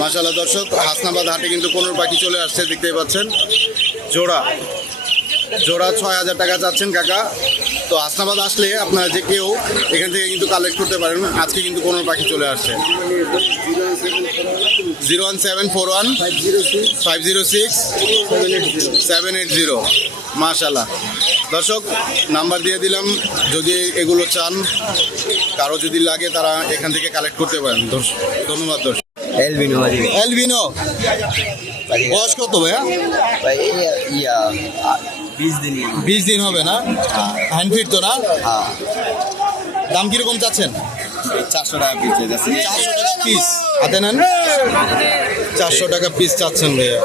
মাশাল্লাহ দর্শক, হাসনাবাদ হাটে কিন্তু পনেরো পাখি চলে আসছে, দেখতেই পাচ্ছেন। জোড়া জোড়া ছয় হাজার টাকা চাচ্ছেন কাকা। তো হাসনাবাদ আসলে আপনারা যে কেউ এখান থেকে কিন্তু কালেক্ট করতে পারেন। আজকে কিন্তু পনেরো পাখি চলে আসছে। Zero one seven four one, five zero six, seven eight zero. মাশাল্লাহ দর্শক, নাম্বার দিয়ে দিলাম, যদি এগুলো চান, কারও যদি লাগে তারা এখান থেকে কালেক্ট করতে পারেন। ধন্যবাদ দর্শক। এলবিনো এলবিনো এলভিনো বয়স কত ভাইয়া? ইয়া বিশ দিন বিশ দিন হবে না? হ্যান্ড ফিট তো না? দাম কীরকম চাচ্ছেন? চারশো টাকা পিস চারশো টাকা পিস হাতে নেন? চারশো টাকা পিস চাচ্ছেন ভাইয়া।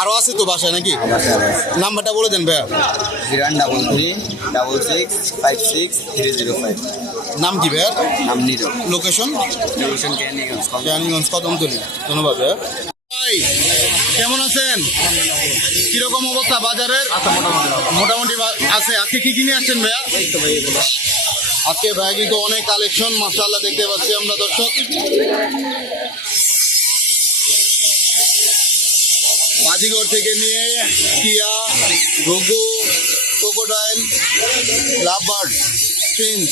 আরও আছে তো বাসায় নাকি? নাম্বারটা বলে দেন ভাইয়া। Zero double three double six five six three zero five. নাম কি ভাইয়া নাম নিরো। লোকেশন রিভলিউশন ক্যানিগঞ্জ কেরানীগঞ্জ কদমতলি। ধন্যবাদ ভাইয়া। ভাই কেমন আছেন? কীরকম অবস্থা বাজারের? মোটামুটি আছে। আজকে কি কিনে আসছেন ভাইয়া? আজকে ভাই কিন্তু অনেক কালেকশন মাসাল্লাহ দেখতে পাচ্ছি আমরা দর্শক। বাজিগর থেকে নিয়ে টিয়া ঘুঘু ক্রোকোডাইল লাভবার্ড প্রিন্স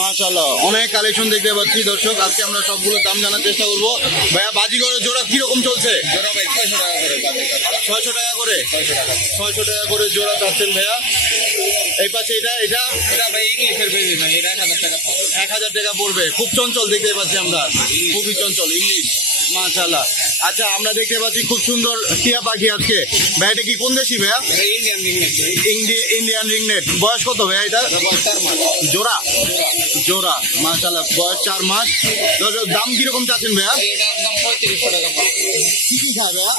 মাশাল্লাহ অনেক কালেকশন দেখতে পাচ্ছি দর্শক আজকে আমরা সবগুলো দাম জানার চেষ্টা করব। ভাইয়া বাজিগরের জোড়া কীরকম চলছে? ছয়শো টাকা করে ছয়শো টাকা করে? জোড়া চাচ্ছেন ভাইয়া। এই পাশে এটা এটা? এক হাজার টাকা পড়বে। খুব চঞ্চল দেখতে পাচ্ছি আমরা। খুবই চঞ্চল ইংলিশ মাশাল্লাহ আচ্ছা আমরা দেখতে পাচ্ছি খুব সুন্দর টিয়া পাখি আজকে। ভাই এটা কি কোন দেশি ভাইয়া? ইন্ডি- ইন্ডিয়ান রিংনেট বয়স কত ভাইয়া এটা? জোড়া? জোড়া। মাশাল্লাহ বয়স চার মাস। দাম কীরকম চাচ্ছেন ভাইয়া? কি কি খায় ভাইয়া?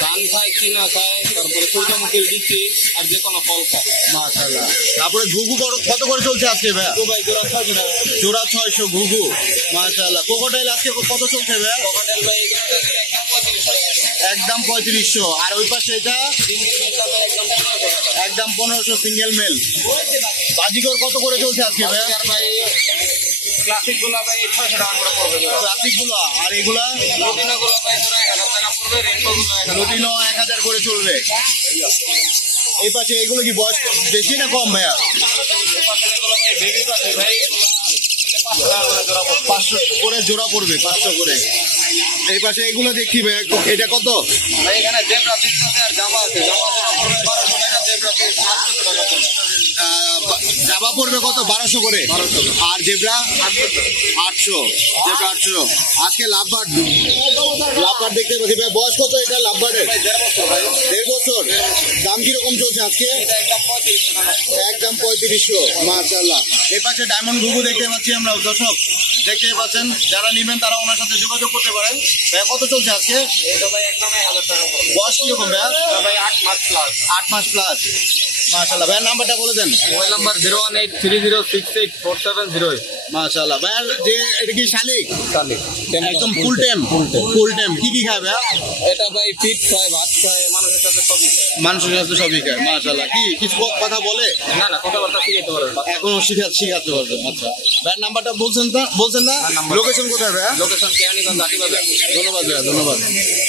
ধান খায় কিনা খায় তারপরে সূর্যমুখীর বিচি আর যে কোনো ফল খায়। মাশাল্লাহ তারপরে ঘুঘু কত করে চলছে আজকে ভাইয়া? জোড়া ছয় জোড়া জোড়া ছয়শো ঘুঘু। মাশাল্লাহ কোকোটাইল আজকে কত চলছে ভাইয়া? পকেটেল ভাই একদম পঁয়ত্রিশশো। আর ওই পাশে এটা একদম পনেরোশো সিঙ্গেল মেল বাজিকর কত করে চলছে আজকে ভাই? ক্লাসিক ভাই ছয়শো টাকা করে পড়বে। জোড়া আর এগুলা? ভাই এক হাজার টাকা পড়বে এক করে চলবে। এই পাশে এগুলো কি বয়স বেশি না কম ভাইয়া? পাঁচশো করে জোড়া পড়বে। পাঁচশো করে। এই পাশে এগুলো দেখি এটা কত? ভাই এখানে জেব্রা পিস আছে আর জামা আছে। পড়বে কত? বারোশো করে? আর জেব্রা আটশো। জেব্রা আটশো। আজকে লাভবার লাভবার দেখতে পাচ্ছি। ভাই বয়স কত এটা লাভবারের দেড় বছর দাম কীরকম চলছে আজকে? একদম পঁয়ত্রিশশো মার্শাল্লাহ এই পাশে ডায়মন্ড ঘুঘু দেখতে পাচ্ছি আমরা দর্শক। দেখতে পাচ্ছেন যারা নেবেন তারা ওনার সাথে যোগাযোগ করতে পারেন। ভাইয়া কত চলছে আজকে? বয়স কীরকম ভাইয়া? ভাই আট মাস প্লাস আট মাস প্লাস মার্শাল্লাহ ভাইয়ার নাম্বারটা বলে দেন। Mobile number zero one eight three zero six eight four seven zero eight. মার্শাল্লাহ ভাইয়ার যে এটা কি শালিক? একদম ফুল টাইম। Full time. কি কি খায় ভাইয়া? এটা ভাই ফিট খায় ভাত খায় মানুষের সাথে সবই খায়। মানুষের সাথে সবই খায়। মার্শাল্লাহ কি কিছু কথা বলে? না না কথাবার্তা শিখাইতে পারবে। এখনও শিখা শিখাতে পারবে। আচ্ছা। ভাইয়ার নাম্বারটা বলছেন না বলছেন না? লোকেশন কোথায় ভাইয়া? লোকেশন কেরানীগঞ্জ আশি ধন্যবাদ ভাইয়া ধন্যবাদ।